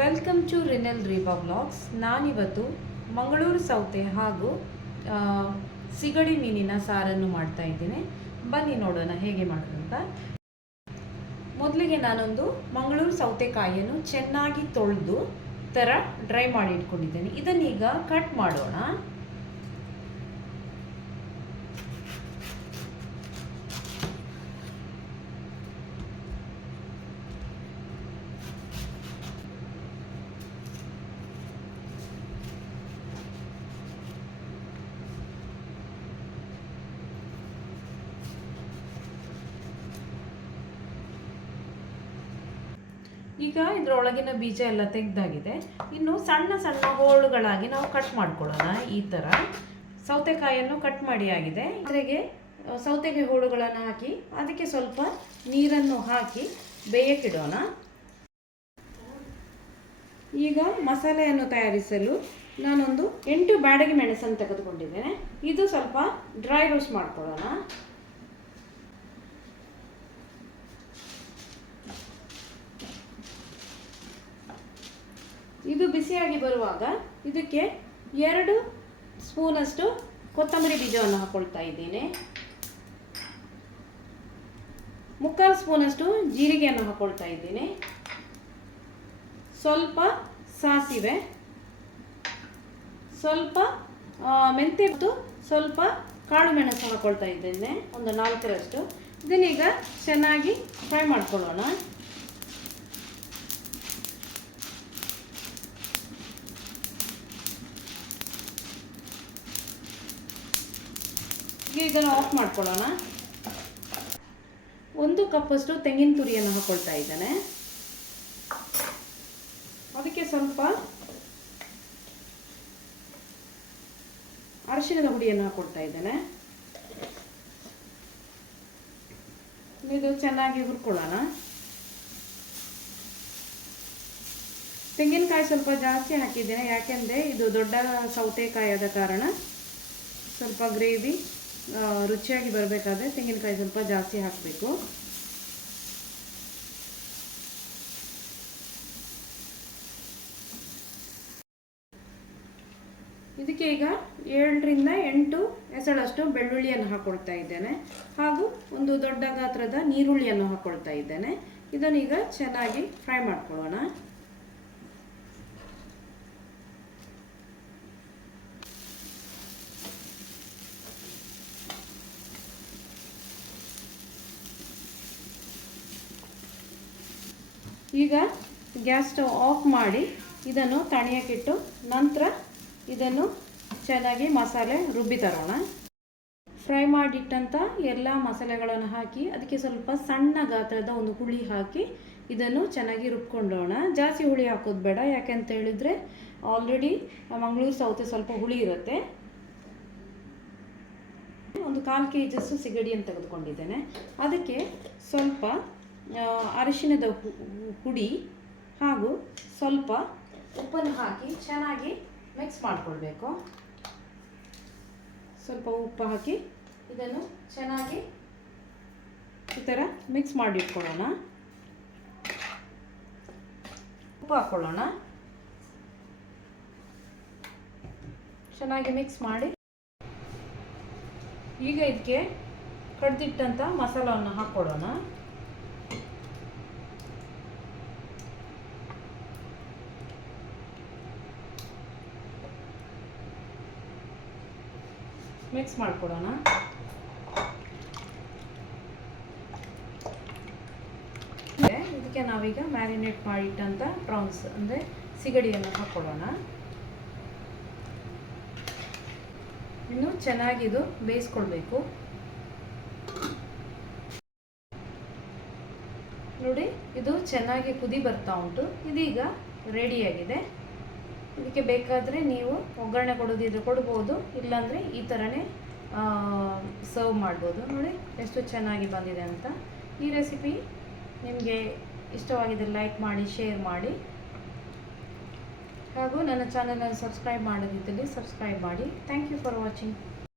Welcome to Rinel Reeba blogs ನಾನಿವತ್ತು ಮಂಗಳೂರು ಸೌತೆ ಹಾಗೂ ಸಿಗಡಿ ಮೀನಿನ ಸಾರನ್ನು ಮಾಡ್ತಾ ಇದ್ದೀನಿ. ಬನ್ನಿ ನೋಡೋಣ ಹೇಗೆ ಮಾಡೋದಂತ ಮೊದಲಿಗೆ ನಾನೊಂದು ಮಂಗಳೂರು ಸೌತೆಕಾಯಿಯನ್ನು ಚೆನ್ನಾಗಿ ತೊಳೆದು ಥರ ಡ್ರೈ ಮಾಡಿ ಇಟ್ಕೊಂಡಿದ್ದೇನೆ. ಇದನ್ನೀಗ ಕಟ್ ಮಾಡೋಣ. ಈಗ ಇದರೊಳಗಿನ ಬೀಜ ಎಲ್ಲ ತೆಗೆದಾಗಿದೆ. ಇನ್ನು ಸಣ್ಣ ಸಣ್ಣ ಹೋಳುಗಳಾಗಿ ನಾವು ಕಟ್ ಮಾಡ್ಕೊಳ್ಳೋಣ ಈ ಥರ ಸೌತೆಕಾಯಿಯನ್ನು ಕಟ್ ಮಾಡಿ ಆಗಿದೆ. ಇದರಿಗೆ ಸೌತೆಗೆ ಹೋಳುಗಳನ್ನು ಹಾಕಿ, ಅದಕ್ಕೆ ಸ್ವಲ್ಪ ನೀರನ್ನು ಹಾಕಿ ಬೇಯಕ್ಕಿಡೋಣ ಈಗ ಮಸಾಲೆಯನ್ನು ತಯಾರಿಸಲು ನಾನೊಂದು ಎಂಟು ಬ್ಯಾಡಗಿ ಮೆಣಸನ್ನು ತೆಗೆದುಕೊಂಡಿದ್ದೇನೆ. ಇದು ಸ್ವಲ್ಪ ಡ್ರೈ ರೋಸ್ಟ್ ಮಾಡ್ಕೊಳ್ಳೋಣ. ಇದು ಬಿಸಿಯಾಗಿ ಬರುವಾಗ ಇದಕ್ಕೆ ಎರಡು ಸ್ಪೂನಷ್ಟು ಕೊತ್ತಂಬರಿ ಬೀಜವನ್ನು ಹಾಕೊಳ್ತಾ ಇದ್ದೀನಿ. ಮುಕ್ಕಾಲು ಸ್ಪೂನಷ್ಟು ಜೀರಿಗೆಯನ್ನು ಹಾಕೊಳ್ತಾ ಇದ್ದೀನಿ. ಸ್ವಲ್ಪ ಸಾಸಿವೆ, ಸ್ವಲ್ಪ ಮೆಂತ್ಯ ಸ್ವಲ್ಪ ಕಾಳು ಮೆಣಸು ಹಾಕೊಳ್ತಾ ಇದ್ದೇನೆ. ಒಂದು ನಾಲ್ಕರಷ್ಟು. ಇದನ್ನೀಗ ಚೆನ್ನಾಗಿ ಫ್ರೈ ಮಾಡ್ಕೊಳ್ಳೋಣ. ಇದನ್ನು ಆಫ್ ಮಾಡ್ಕೊಳ್ಳೋಣ. ಒಂದು ಕಪ್ಪಷ್ಟು ತೆಂಗಿನ ತುರಿಯನ್ನು ಹಾಕೊಳ್ತಾ ಇದ್ದೇನೆ. ಅದಕ್ಕೆ ಸ್ವಲ್ಪ ಅರಿಶಿನದ ಹುಡಿಯನ್ನು ಹಾಕೊಳ್ತಾ ಇದ್ದೇನೆ. ಇದು ಚೆನ್ನಾಗಿ ಹುರ್ಕೊಳ್ಳೋಣ. ತೆಂಗಿನಕಾಯಿ ಸ್ವಲ್ಪ ಜಾಸ್ತಿ ಹಾಕಿದ್ದೇನೆ, ಯಾಕೆಂದರೆ ಇದು ದೊಡ್ಡ ಸೌತೆಕಾಯಿ ಆದ ಕಾರಣ ಸ್ವಲ್ಪ ಗ್ರೇವಿ. ರುಚಿಯಾಗಿ ಬರಬೇಕಾದ್ರೆ ತೆಂಗಿನಕಾಯಿ ಸ್ವಲ್ಪ ಜಾಸ್ತಿ ಹಾಕಬೇಕು. ಇದಕ್ಕೆ ಈಗ ಏಳರಿಂದ ಎಂಟು ಎಸಳಷ್ಟು ಬೆಳ್ಳುಳ್ಳಿಯನ್ನು ಹಾಕೊಳ್ತಾ ಇದ್ದೇನೆ. ಹಾಗೂ ಒಂದು ದೊಡ್ಡ ಗಾತ್ರದ ನೀರುಳ್ಳಿಯನ್ನು ಹಾಕೊಳ್ತಾ ಇದ್ದೇನೆ. ಇದನ್ನೀಗ ಚೆನ್ನಾಗಿ ಫ್ರೈ ಮಾಡ್ಕೊಳ್ಳೋಣ. ಈಗ ಗ್ಯಾಸ್ ಸ್ಟವ್ ಆಫ್ ಮಾಡಿ ಇದನ್ನು ತಣಿಯಕ್ಕಿಟ್ಟು ನಂತರ ಇದನ್ನು ಚೆನ್ನಾಗಿ ಮಸಾಲೆ ರುಬ್ಬಿ ತರೋಣ. ಫ್ರೈ ಮಾಡಿಟ್ಟಂಥ ಎಲ್ಲ ಮಸಾಲೆಗಳನ್ನು ಹಾಕಿ ಅದಕ್ಕೆ ಸ್ವಲ್ಪ ಸಣ್ಣ ಗಾತ್ರದ ಒಂದು ಹುಳಿ ಹಾಕಿ ಇದನ್ನು ಚೆನ್ನಾಗಿ ರುಬ್ಕೊಂಡೋಣ. ಜಾಸ್ತಿ ಹುಳಿ ಹಾಕೋದು ಬೇಡ, ಯಾಕೆಂತ ಹೇಳಿದರೆ ಆಲ್ರೆಡಿ ಮಂಗಳೂರು ಸೌತೆ ಸ್ವಲ್ಪ ಹುಳಿ ಇರುತ್ತೆ. ಒಂದು ಕಾಲು ಕೆ ಜಿಯಷ್ಟು ಸಿಗಡಿಯನ್ನು ತೆಗೆದುಕೊಂಡಿದ್ದೇನೆ. ಅದಕ್ಕೆ ಸ್ವಲ್ಪ ಅರಿಶಿಣದ ಪುಡಿ ಹಾಗೂ ಸ್ವಲ್ಪ ಉಪ್ಪನ್ನು ಹಾಕಿ ಚೆನ್ನಾಗಿ ಮಿಕ್ಸ್ ಮಾಡಿಕೊಳ್ಬೇಕು. ಸ್ವಲ್ಪ ಉಪ್ಪು ಹಾಕಿ ಇದನ್ನು ಚೆನ್ನಾಗಿ ಈ ಥರ ಮಿಕ್ಸ್ ಮಾಡಿ ಇಟ್ಕೊಳ್ಳೋಣ ಉಪ್ಪು ಹಾಕ್ಕೊಳ್ಳೋಣ. ಚೆನ್ನಾಗಿ ಮಿಕ್ಸ್ ಮಾಡಿ. ಈಗ ಇದಕ್ಕೆ ಕಡ್ದಿಟ್ಟಂಥ ಮಸಾಲವನ್ನು ಹಾಕ್ಕೊಡೋಣ ಮಿಕ್ಸ್ ಮಾಡ್ಕೊಡೋಣ. ಇದಕ್ಕೆ ನಾವೀಗ ಮ್ಯಾರಿನೇಟ್ ಮಾಡಿಟ್ಟಂಥ ಪ್ರಾನ್ಸ್ ಅಂದರೆ ಸಿಗಡಿಯನ್ನು ಹಾಕ್ಕೊಳ್ಳೋಣ ಇನ್ನು ಚೆನ್ನಾಗಿದು ಬೇಯಿಸ್ಕೊಳ್ಬೇಕು. ನೋಡಿ, ಇದು ಚೆನ್ನಾಗಿ ಕುದಿ ಬರ್ತಾ ಉಂಟು. ಇದೀಗ ರೆಡಿಯಾಗಿದೆ ಇದಕ್ಕೆ ಬೇಕಾದರೆ ನೀವು ಒಗ್ಗರಣೆ ಕೊಡೋದಿದ್ರೆ ಕೊಡ್ಬೋದು, ಇಲ್ಲಾಂದರೆ ಈ ಥರನೇ ಸರ್ವ್ ಮಾಡ್ಬೋದು. ನೋಡಿ, ಎಷ್ಟು ಚೆನ್ನಾಗಿ ಬಂದಿದೆ ಅಂತ. ಈ ರೆಸಿಪಿ ನಿಮಗೆ ಇಷ್ಟವಾಗಿದೆ ಲೈಕ್ ಮಾಡಿ ಶೇರ್ ಮಾಡಿ. ಹಾಗೂ ನನ್ನ ಚಾನಲನ್ನು ಸಬ್ಸ್ಕ್ರೈಬ್ ಮಾಡೋದಿದ್ದಲ್ಲಿ ಸಬ್ಸ್ಕ್ರೈಬ್ ಮಾಡಿ. Thank you for watching